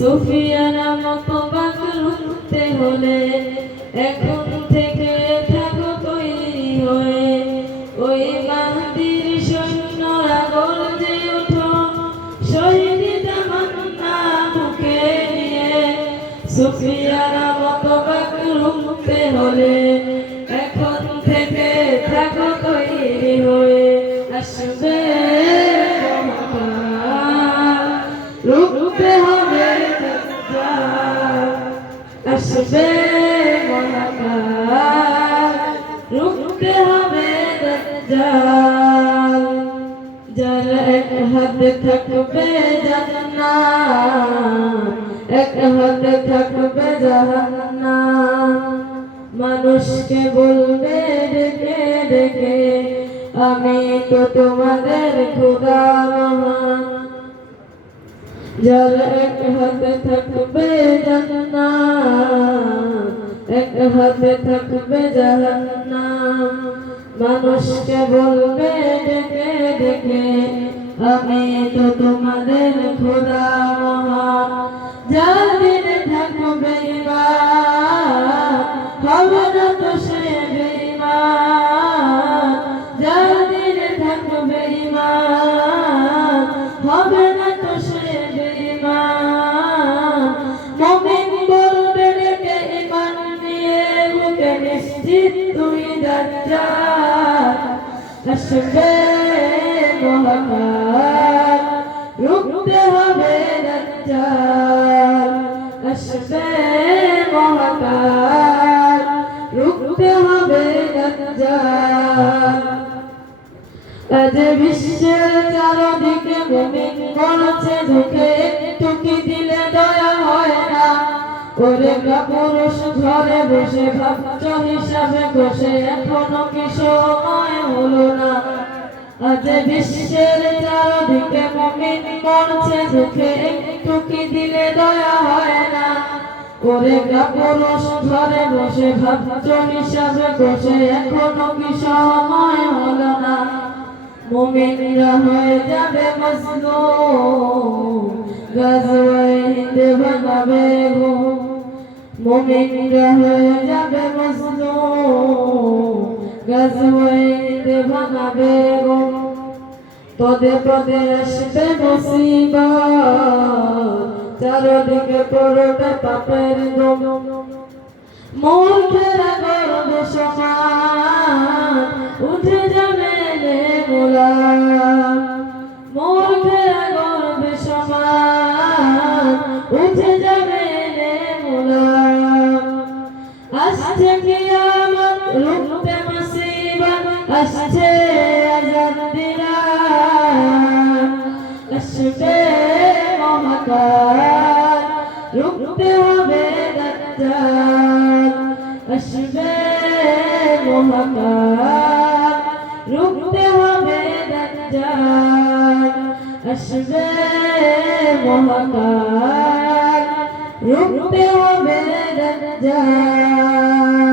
সুফিয়ানা মতো বাকরুতে হলে এখন থেকে থাকো তৈরি হয়ে ওই মাহদির সৈন্যরা গর্জে উঠো শহীদ তামান্না বুকে নিয়ে সুফিয়ানা মতো বাকরুতে হলে এখন থেকে থাকো তৈরি হয়ে আসবে রুখতে হবে আসবে মহাকাল রুখতে হবে দাজ্জাল যার এক হাতে থাকবে জান্নাত এক হাতে থাকবে জাহান্নাম মানুষকে বলবে ডেকে ডেকে আমি তো তোমাদের খোদা মহান যার এক হাতে থাকবে জান্নাত এক হাতে থাকবে জাহান্নাম মানুষকে বলবে ডেকে ডেকে আমি তো তোমাদের খোদা মহান যার দিনে থাকবে ঈমান হবে না তো সে বেঈমান যার দিনে থাকবে ঈমান হবে না তো সে মুমিন বলবে ডেকে ঈমান নিয়ে বুকে নিশ্চিত তুই দাজ্জাল আসবে মহাকাল রুখতে হবে দাজ্জাল আসবে মহাকাল রুখতে হবে দাজ্জাল আজ বিশ্বের চারদিকে মুমিন মরছে ঝুঁকে একটু কি দিলে দয়া হয় না ওরে পুরুষ ঘরে বসে ভাবছ হিসাবে বসে এখনো কি সময় হলো না আজ বিশ্বের চারদিকে মুমিন মরছে ঝুঁকে একটু কি দিলে দয়া হয় না ওরে পুরুষ ঘরে বসে ভাবছ হিসাবে বসে এখনো কি সময় হলো না মুমিনরা হয়ে যাবে মজলুম গাজওয়ায়ে হিন্দ ভাঙাবে গো মুমিনরা হয়ে যাবে মজলুম গাজওয়ায়ে হিন্দ ভাঙাবে গো পদে পদে আসবে মুসিবত চারদিকে পড়বে পাপের দম মূর্খেরা গর্বে সমান উঠে যাবে মূর্খেরা গর্বে সমান উঠে যাবে আসছে কিয়ামত রুখতে মুসিবত আসছে আযাব দিরাত আসবে মহাকাল রুখতে হবে দাজ্জাল আসবে মহাকাল রুখতে হবে দাজ্জাল আসবে মহাকাল রুখতে হবে দাজ্জাল